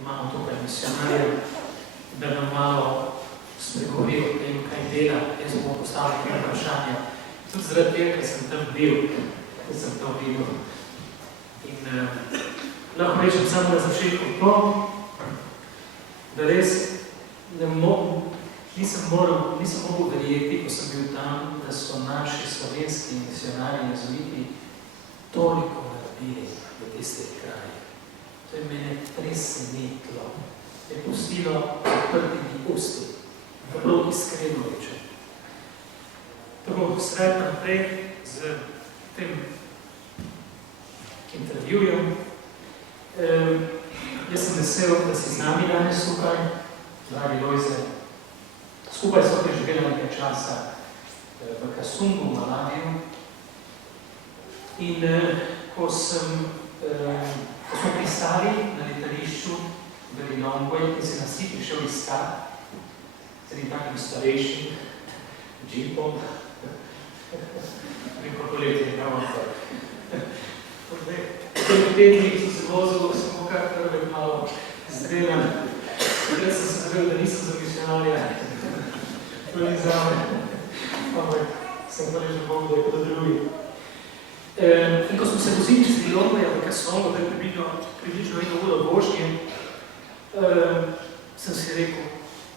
imamo tukaj misionarja, da nam malo spregovori o tem, kaj dela. Jaz bomo postavili nekaj vprašanja. Tudi zaradi tega, ker sem tam bil, ker sem to videl. In lahko rečem samo na začetku to, da res nisem mogel verjeti, ko sem bil tam, da so naši slovenski misionarji jezuiti toliko naredili v tistih krajih. To je mene presenetilo. Je pustilo odprtimi usti. Vrlo iskreno reče. Tako sred naprej z tem intervjujem. Jaz sem vesel, da si z nami danes tukaj, dragi Lojze. Skupaj so preživeli nekaj časa v Kasungu, v Malaviju. In ko smo pristali na letališču v Lilongwe in se nas ti prišel iskat, z enim takim starejšim džipom, koliko let je prav to. V teh tednih so se vozilo, samo kar prve malo zdrelan. Takrat sem se zavedel, da nisem za misionarja. To ni zame. Ampak sem hvaležen Bogu, da je to drugi. In ko smo se vozili čez Lilongwe v Kasongo, da je približno 1 uro vožnje, sem si rekel,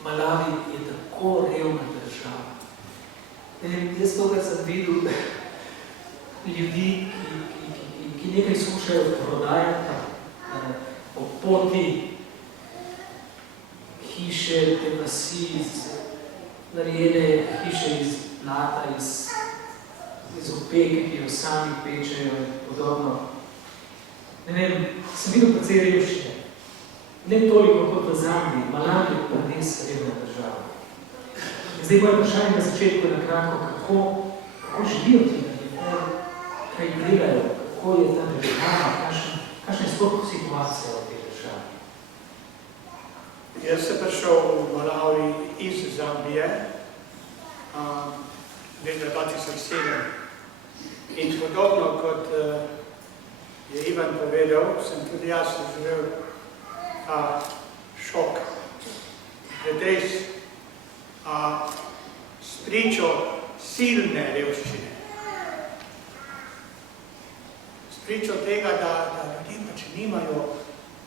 Malawi je tako revna država. Jaz toga sem videl ljudi, ki nekaj skušajo prodajati po poti, hiše, te vasi, narejene hiše iz plata, iz opeke, ki jo sami pečejo in podobno. Ne vem, sem videl precej revščine. Ne toliko kot v Zambiji, Malawi je pa res revna država. In zdaj moje vprašanje na začetku je nakratko, kako živijo ti ljudje, kaj delajo, kako je ta država, kakšna je sploh situacija v tej državi? Jaz sem prišel v Malawi iz Zambije leta 2007 in podobno kot je Ivan povedal, sem tudi jaz doživel šok. Res spričo silne revščine. Spričo tega, da ljudje pač nimajo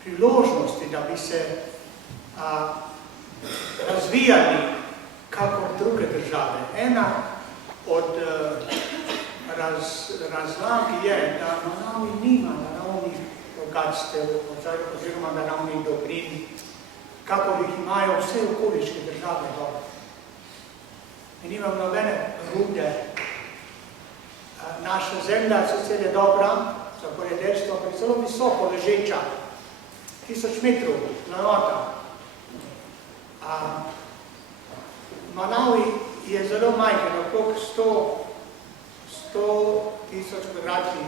priložnosti, da bi se razvijali kakor druge države. Ena od razlag je, da Malawi nima naravnih bogatstev oziroma naravnih dobrin, kakor jih imajo vse okoliške države dobro. In imam nobene rude. Naša zemlja sicer je dobra za poljedelstvo, ampak je zelo visoko ležeča, 1000 metrov planota. Malawi je zelo majhen, okrog 100,000 kvadratnih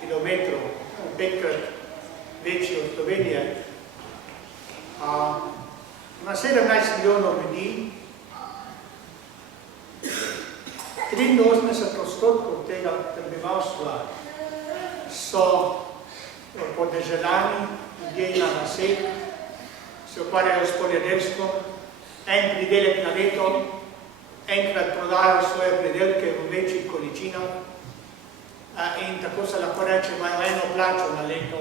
kilometrov, 5krat večji od Slovenije. Ima 17 milijonov ljudi, 83% tega prebivalstva so podeželani, ljudje na vaseh, se ukvarjajo s poljedelstvom, en pridelek na leto, enkrat prodajo svoje pridelke v večjih količinah in tako se lahko reče, imajo eno plačo na leto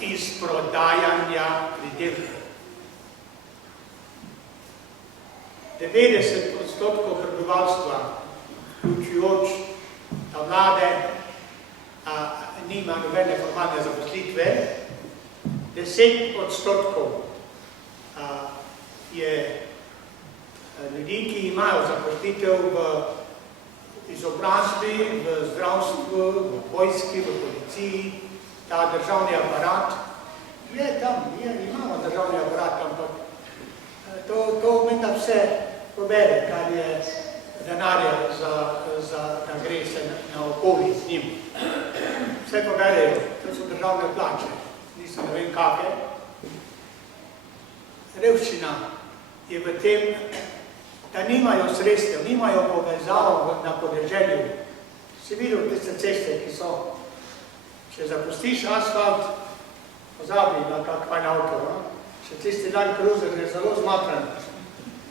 iz prodajanja pridelkov. 90% prebivalstva, vključujoč vlade, nima nobene formalne zaposlitve, 10% je ljudi, ki imajo zaposlitev v izobrazbi, v zdravstvu, v vojski, v policiji, ta državni aparat. Je tam, imamo državni aparat, ampak to menda vse pobere, kar je denarja da gre se na okoli z njim. Vse poberejo, to so državne plače, niso ne vem kakve. Revščina je v tem, da nimajo sredstev, nimajo povezav na podeželju. Si videl tiste ceste, ki so, če zapustiš asfalt, pozabili na kak fajn avto, no? Še tisti Land Cruiser je zelo zmatran.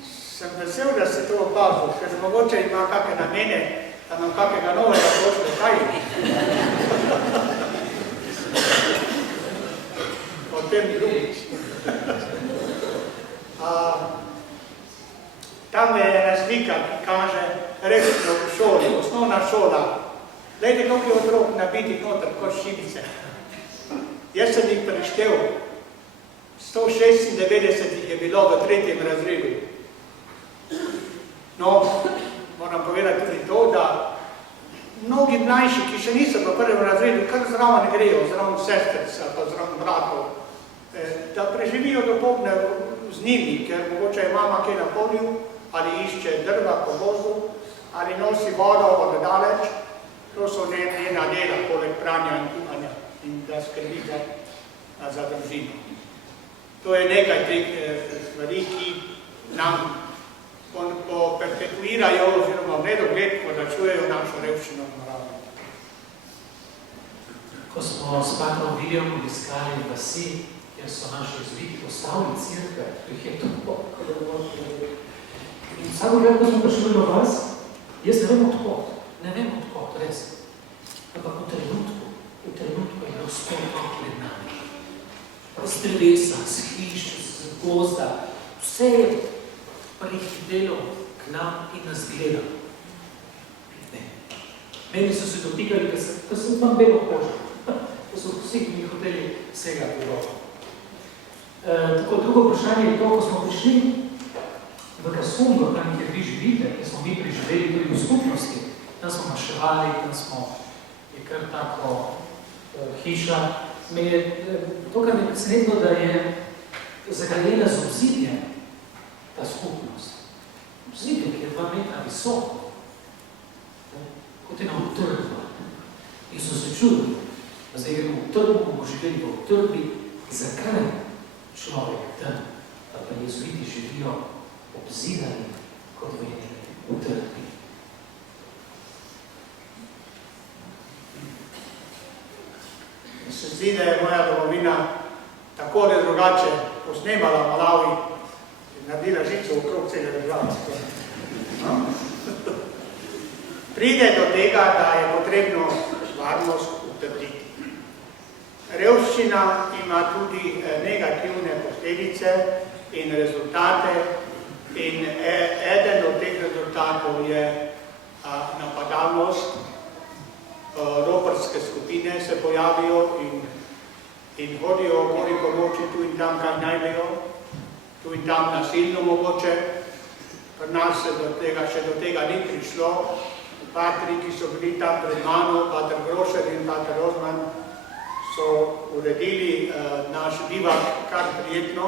Sem vesel, da si to opazil, ker mogoče ima kakve namene, da nam kakega novega pošle, kaj? Potem drugič. Tam je ena slika, ki kaže resno v šoli, osnovna šola. Glejte, koliko je otrok nabitih noter, kot šibice. Jaz sem jih preštel. 196 je bilo v 3. razredu. No, moram povedati tudi to, da mnogi mlajši, ki še niso v 1. razredu, kar zraven grejo, zraven sestric ali pa zraven bratov, da preživijo dopoldne z njimi, ker mogoče je mama kaj na polju, ali išče drva po gozdu, ali nosi vodo od daleč. To so njena dela, poleg pranja in kuhanja, in da skrbi za družino. To je nekaj teh stvari, ki nam perpetuirajo oziroma v nedogled podačujejo našo revščino v naravi. Ko smo s patrom Williamom obiskali vasi, kjer so naši jezuiti postavili cerkve, to jih je to, in vsako krat, ko smo prišli do vas, jaz ne vem odkot, res. Ampak v trenutku je Gospod pred nami. Z drevesa, z hiš, z gozda, vse je prihitelo k nam in nas gleda. Meni so se dotikali, da sem imam belo kožo. To so vsi, ki mi hoteli vsega podobno. Tako drugo vprašanje je to, ko smo prišli v Kasungo, tam, kjer vi živite, kjer smo mi preživeli tudi v skupnosti, tam smo maševali, tam je kar tako hiša. To, kar mi je presenetno, da je zagrajena z obzidjem ta skupnost. Obzidje, ki je 2 metra visoko, kot je na utrbu. In so se čudili, da zdaj gremo v utrbu, bomo živeli v utrbi, zakaj človek tam, pa jezuiti živijo obzidani kot v utrbi. Se zdi, da je moja domovina tako ali drugače posnemala Malawi in naredila žico okrog cele države. No? Pride do tega, da je potrebno varnost utrditi. Revščina ima tudi negativne posledice in rezultate in eden od teh rezultatov je napadalnost. Roparske skupine se pojavijo in hodijo okoli po noči, tu in tam kaj najdejo, tu in tam nasilno mogoče. Pri nas se še do tega ni prišlo. Patri, ki so bili tam pred mano, pater Grošer in pater Rozman, so uredili naš bivak kar prijetno.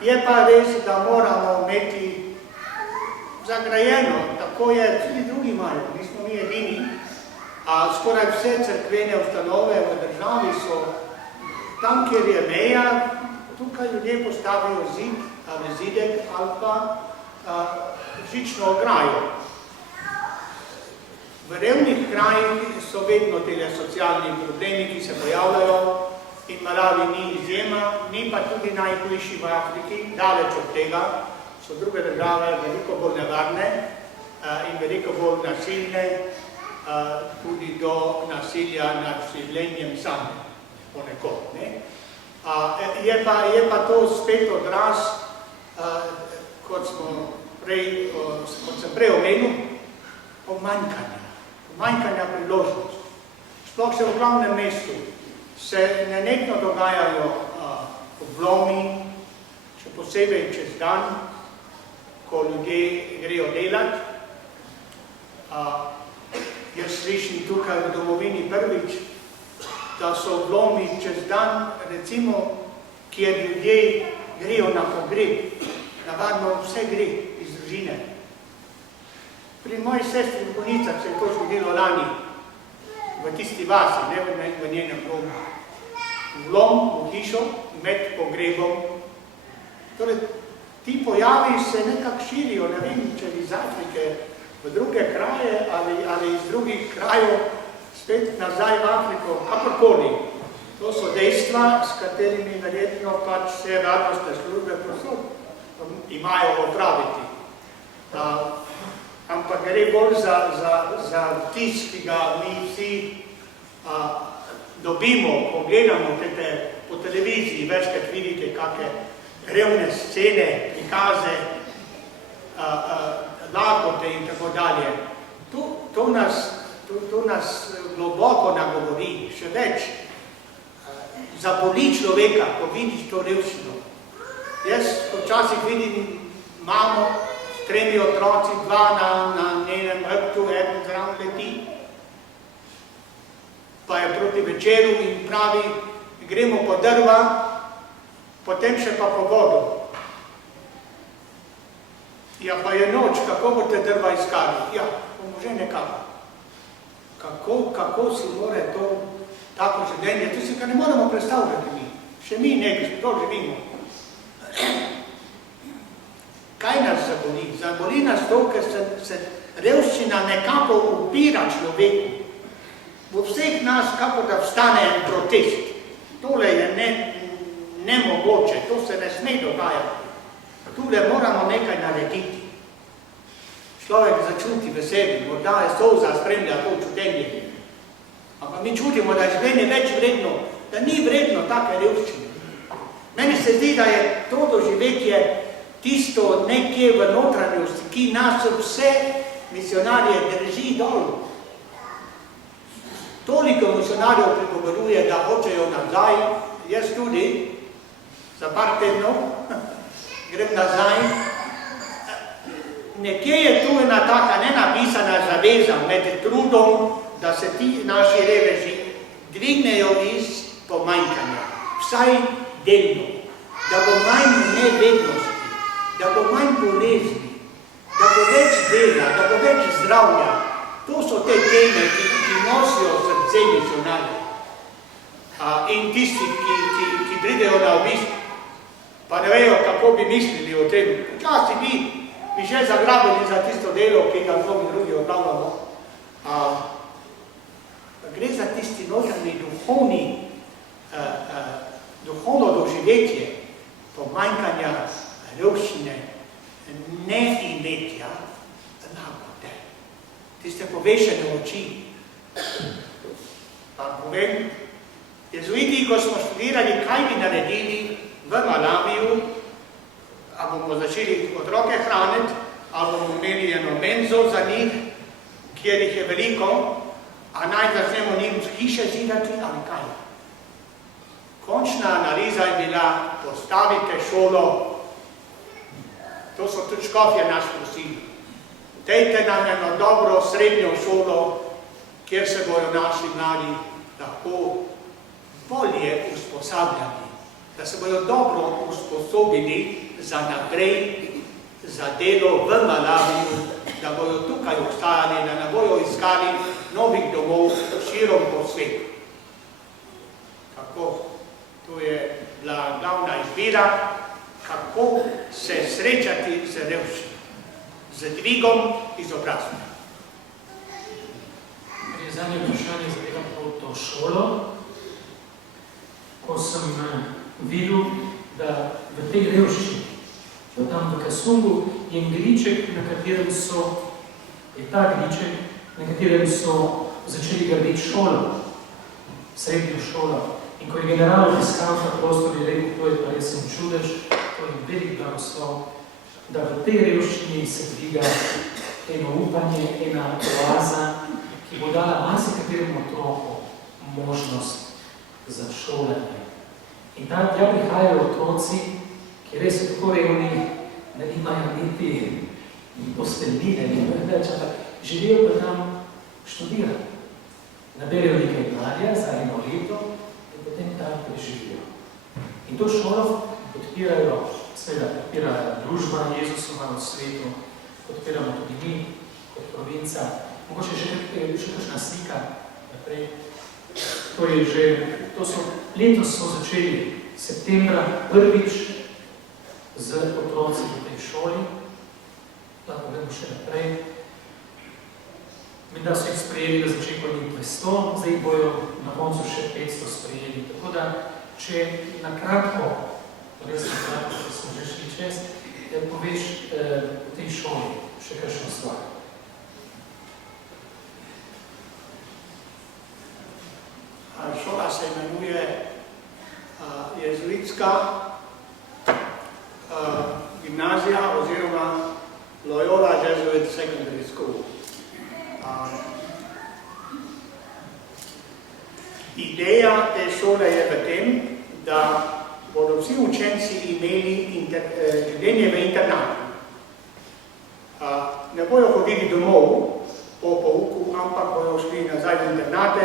Je pa res, da moramo imeti zagrajeno, tako je, tudi drugi imajo, nismo mi edini. Skoraj vse cerkvene ustanove v državi so tam, kjer je meja, tukaj ljudje postavijo zid ali zidek ali pa žično ograjo. V revnih krajih so vedno tele socialni problemi, ki se pojavljajo in Malawi ni izjema, ni pa tudi najhujši v Afriki, daleč od tega. So druge države veliko bolj nevarne in veliko bolj nasilne, tudi do nasilja nad življenjem samim, ponekod. Je pa to spet odraz, kot sem prej omenil, pomanjkanja priložnosti. Sploh se v glavnem mestu se nenehno dogajajo oblomi, še posebej čez dan, ko ljudje grejo delati. Jaz slišim tukaj v domovini prvič, da so vlomi čez dan, recimo, kjer ljudje grejo na pogreb, navadno vse gre iz družine. Pri moji sestri v Bonicah se je to zgodilo lani, v tisti vasi, ne v njenem domu. Vlom v hišo med pogrebom. Torej, ti pojavi se nekako širijo, ne vem, če iz Afrike v druge kraje ali iz drugih krajev spet nazaj v Afriko, kakorkoli. To so dejstva, s katerimi verjetno pač vse varnostne službe posod imajo opraviti. Ampak gre bolj za vtis, ki ga mi vsi dobimo, ko gledamo po televiziji, večkrat vidite kakšne revne scene, prikaze, lakote in tako dalje. To nas globoko nagovori, še več. Zaboli človeka, ko vidiš to revščino. Jaz včasih vidim mamo s 3 otroci, 2 na njenem hrbtu, eden zraven leti, pa je proti večeru in pravi, gremo po drva, potem še pa po vodo. Ja, pa je noč, kako boste drva iskali? Ja, bomo že nekako. Kako si more to tako življenje, to si ga ne moremo predstavljati mi. Še mi nekaj, to živimo. Kaj nas zaboli? Zaboli nas to, ker se revščina nekako upira človeku. V vseh nas kako da vstane en protest. Tole je nemogoče, to se ne sme dogajati. Tule moramo nekaj narediti. Človek začuti v sebi, morda je solza spremlja to čutenje. Ampak mi čutimo, da je življenje več vredno, da ni vredno take revščine. Meni se zdi, da je to doživetje tisto nekje v notranjosti, ki nas vse misionarje drži dol. Toliko misionarjev pripoveduje, da hočejo nazaj, jaz tudi, za par tednov, grem nazaj. Nekje je tu ena taka nenapisana zaveza med trudom, da se ti naši reveži dvignejo iz pomanjkanja, vsaj delno, da bo manj nevednosti, da bo manj bolezni, da bo več dela, da bo več zdravja. To so te teme, ki nosijo srce misionarjev. In tisti, ki pridejo na obisk, pa ne vejo, kako bi mislili o tem. Včasih bi že zagrabili za tisto delo, ki ga mnogi drugi opravljamo. Gre za tisti notranji duhovno doživetje pomanjkanja, revščine, neimetja, lakote. Tiste povešene oči. Pa povem, jezuiti, ko smo študirali, kaj bi naredili v Malaviju, a bomo začeli otroke hraniti, ali bomo imeli eno menzo za njih, kjer jih je veliko, a naj začnemo njim hiše zidati ali kaj. Končna analiza je bila, postavite šolo, to so tudi škofje naš prosili. Dejte nam eno dobro srednjo šolo, kjer se bojo naši mladi lahko bolje usposabljali, da se bojo dobro usposobili za naprej, za delo v Malaviju, da bojo tukaj ostajali, da ne bojo iskali novih domov širom po svetu. Kako? To je bila glavna izbira, kako se srečati z revščino, z dvigom izobrazbe. Zadnje vprašanje zadeva to šolo. Ko sem videl, da v tej revščini, tam v Kasungu, je griček, na katerem so začeli graditi šolo, srednjo šolo. In ko je general obiskal ta prostor, je rekel, to je pa res sem čudež, to je velik blagoslov, da v tej revščini se dviga eno upanje, ena oaza, ki bo dala marsikateremu otroku možnost za šolanje. In tam prihajajo otroci, ki res so tako revni, da nimajo niti posteljnine, ampak želijo pa tam študirati. Naberijo nekaj denarja za eno leto in potem tam preživijo. In to šolo podpirajo, seveda podpira družba Jezusova v svetu, podpiramo tudi mi kot provinca. Mogoče še kakšna slika naprej. Letos so začeli septembra prvič z otroci v tej šoli. Lahko gremo še naprej. Menda so jih sprejeli na začetku 200, zdaj bojo na koncu še 500 sprejeli. Tako tako da, če na kratko, res na kratko, če smo že šli čez, poveš v tej šoli še kakšno stvar. Šola se imenuje jezuitska gimnazija oziroma Loyola Jesuit Secondary School. Ideja te šole je v tem, da bodo vsi učenci imeli življenje v internatu. Ne bojo hodili domov po pouku, ampak bojo šli nazaj v internate,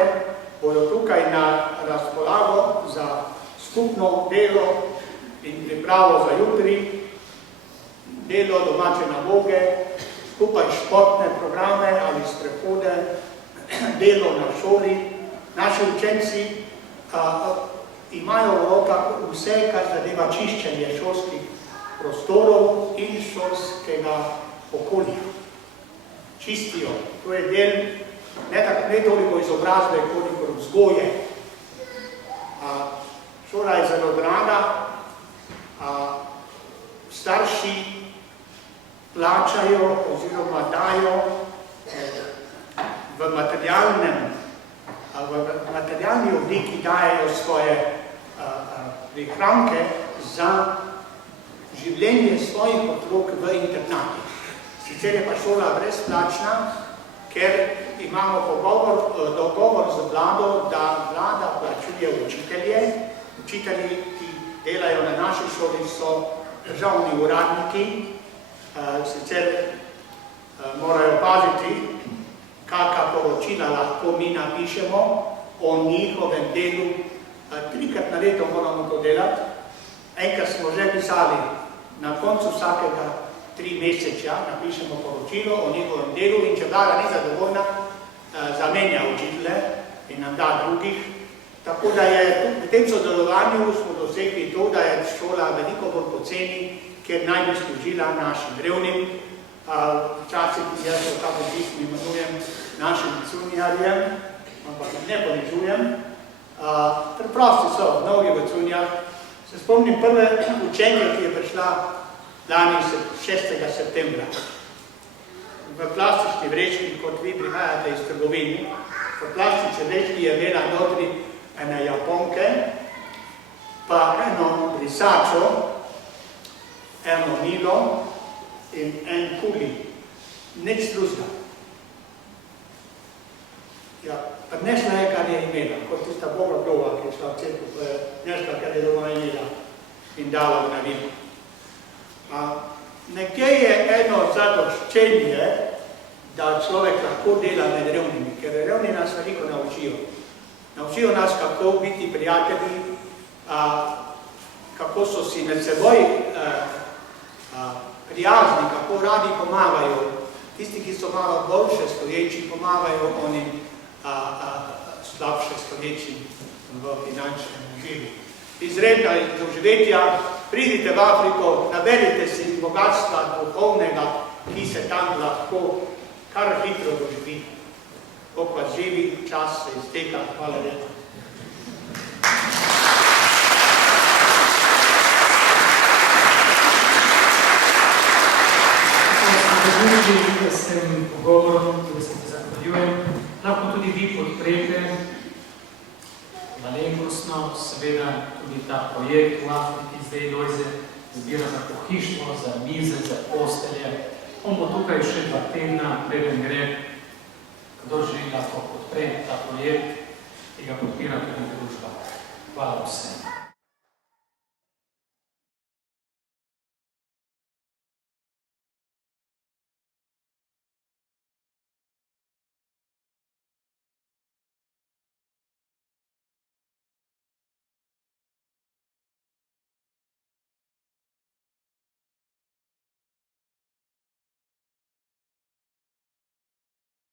bodo tukaj na razpolago za skupno delo in pripravo za jutri, delo domače naloge, skupaj športne programe ali sprehode, delo na šoli. Naši učenci imajo v rokah vse, kar zadeva čiščenje šolskih prostorov in šolskega okolja. Čistijo. To je del ne toliko izobrazbe, koliko vzgoje. Šola je zelo draga, starši plačajo oziroma dajo v materialni obliki dajejo svoje prihranke za življenje svojih otrok v internatih. Sicer je pa šola brezplačna, ker imamo dogovor z vlado, da vlada plačuje učitelje. Učitelji, ki delajo na naši šoli, so državni uradniki, sicer morajo paziti, kakšna poročila lahko mi napišemo o njihovem delu. 3-krat na leto moramo to delati. Enkrat smo že pisali, na koncu vsakega 3 meseča napišemo poročilo o njihovem delu in če vlada ni zadovoljna, zamenja učitelje in nam da drugih. Tako da je v tem sodelovanju smo dosegli to, da je šola veliko bolj poceni, ker naj bi služila našim revnim. Včasih jaz v kakšnem pismu imenujem našim cunjarjem, ampak ne ponižujem. Preprosti so, mnogi v cunjah. Se spomnim prve učenje, ki je prišla lani 6. septembra. V plastični vrečki, kot vi prihajate iz trgovini, v plastični vrečki je imela notri ene japonke, pa eno brisačo, eno milo in en kuli. Nič drugega. Ja, prinesla je, kar je imela, kot tista Boga Dova, ki je šla v cerkev, prinesla, kar je doma imela in dala v navino. Nekje je eno zadoščenje, da človek lahko dela med revnimi, ker revni nas veliko naučijo. Naučijo nas, kako biti prijatelji, kako so si med seboj prijazni, kako radi pomagajo. Tisti, ki so malo boljše stoječi, pomagajo onim slabše stoječim v finančnem živu. Izredna doživetja, pridite v Afriko, naberite si bogatstva duhovnega, ki se tam lahko kar hitro doživi. Bog vas živi, čas se izteka. Hvala lepa. Zaključili s tem pogovorom, ki se te zahvaljujem. Lahko tudi vi podprete malenkostno, seveda tudi ta projekt v Afriki, zdaj Lojze zbira za pohištvo, za mize, za postelje. On bo tukaj še 2 tedna, preden gre, kdor želi lahko podpreti ta projekt, ki ga podpira tudi družba. Hvala vsem.